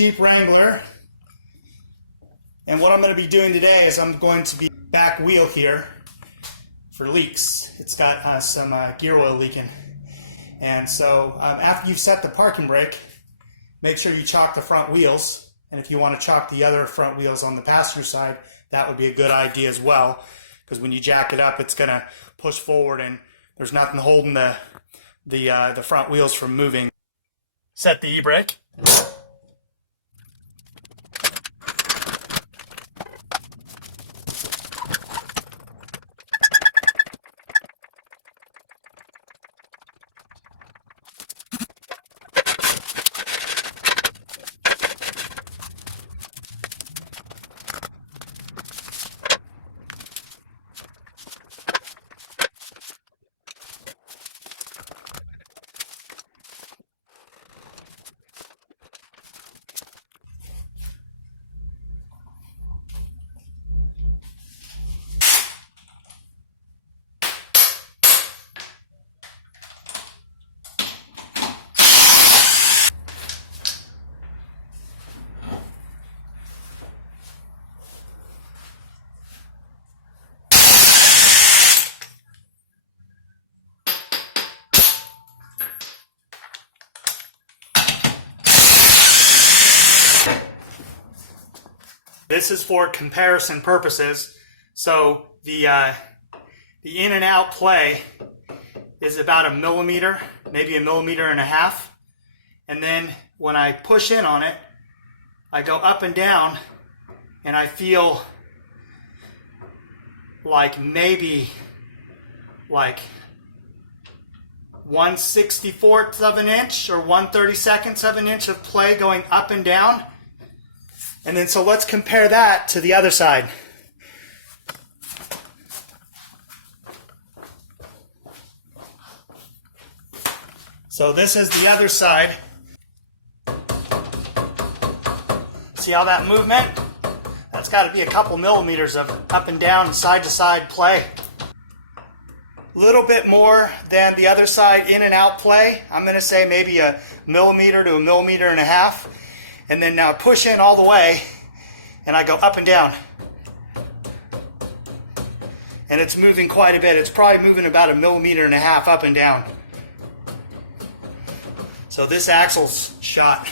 Jeep Wrangler, and what I'm going to be doing today is I'm going to be back wheel here for leaks. It's got some gear oil leaking, and so after you've set the parking brake, make sure you chock the front wheels, and if you want to chock the other front wheels on the passenger side, that would be a good idea as well, because when you jack it up, it's going to push forward and there's nothing holding the front wheels from moving. Set the e-brake. This is for comparison purposes. So the in and out play is about 1 millimeter, maybe 1.5 millimeters. And then when I push in on it, I go up and down and I feel like maybe like 1/64 of an inch or 1/32 of an inch of play going up and down. And then so let's compare that to the other side. So this is the other side. See all that movement? That's got to be a couple millimeters of up and down and side to side play. A little bit more than the other side in and out play. I'm going to say maybe 1 millimeter to 1.5 millimeters. And then now push in all the way, and I go up and down. And it's moving quite a bit. It's probably moving about 1.5 millimeters up and down. So this axle's shot.